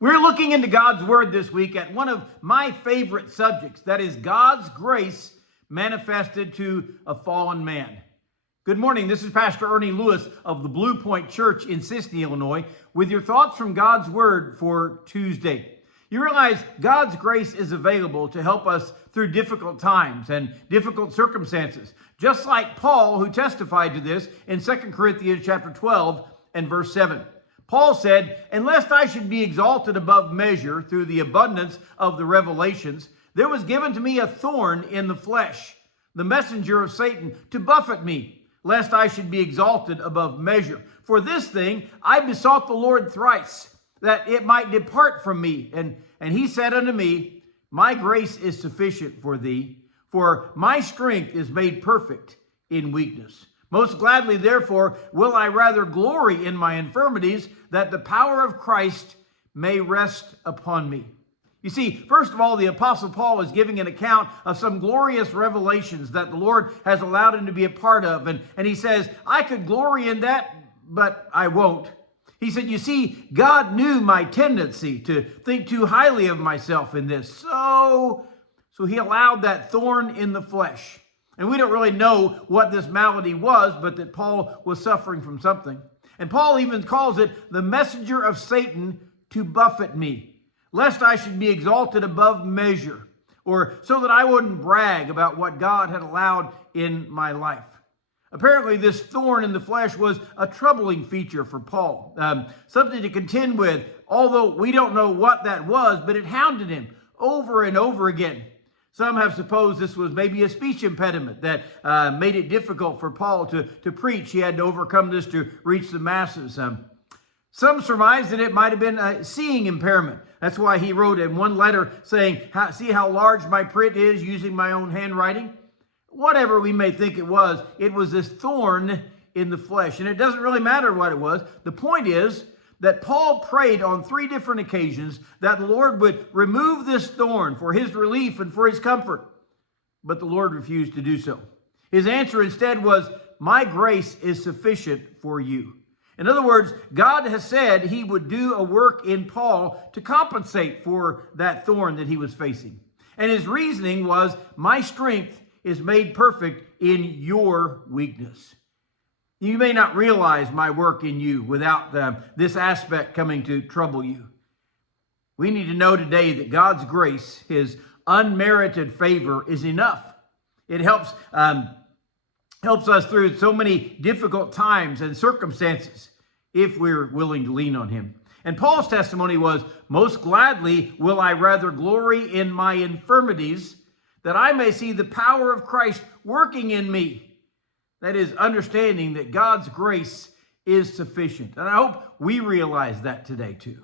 We're looking into God's Word this week at one of my favorite subjects, that is God's grace manifested to a fallen man. Good morning, this is Pastor Ernie Lewis of the Blue Point Church in Sisney, Illinois, with your thoughts from God's Word for Tuesday. You realize God's grace is available to help us through difficult times and difficult circumstances, just like Paul, who testified to this in 2 Corinthians chapter 12 and verse 7. Paul said, "Unless I should be exalted above measure through the abundance of the revelations, there was given to me a thorn in the flesh, the messenger of Satan, to buffet me, lest I should be exalted above measure. For this thing I besought the Lord thrice, that it might depart from me. And he said unto me, My grace is sufficient for thee, for my strength is made perfect in weakness. Most gladly, therefore, will I rather glory in my infirmities, that the power of Christ may rest upon me." You see, first of all, the Apostle Paul is giving an account of some glorious revelations that the Lord has allowed him to be a part of. And he says, I could glory in that, but I won't. He said, you see, God knew my tendency to think too highly of myself in this. So he allowed that thorn in the flesh. And we don't really know what this malady was, but that Paul was suffering from something. And Paul even calls it the messenger of Satan to buffet me, lest I should be exalted above measure, or so that I wouldn't brag about what God had allowed in my life. Apparently, this thorn in the flesh was a troubling feature for Paul, something to contend with, although we don't know what that was, but it hounded him over and over again. Some have supposed this was maybe a speech impediment that made it difficult for Paul to preach. He had to overcome this to reach the masses. Some surmise that it might have been a seeing impairment. That's why he wrote in one letter saying, see how large my print is using my own handwriting? Whatever we may think it was this thorn in the flesh. And it doesn't really matter what it was. The point is that Paul prayed on 3 different occasions that the Lord would remove this thorn for his relief and for his comfort. But the Lord refused to do so. His answer instead was, my grace is sufficient for you. In other words, God has said he would do a work in Paul to compensate for that thorn that he was facing. And his reasoning was, my strength is made perfect in your weakness. You may not realize my work in you without this aspect coming to trouble you. We need to know today that God's grace, his unmerited favor, is enough. It helps us through so many difficult times and circumstances if we're willing to lean on him. And Paul's testimony was, most gladly will I rather glory in my infirmities, that I may see the power of Christ working in me. That is, understanding that God's grace is sufficient. And I hope we realize that today too.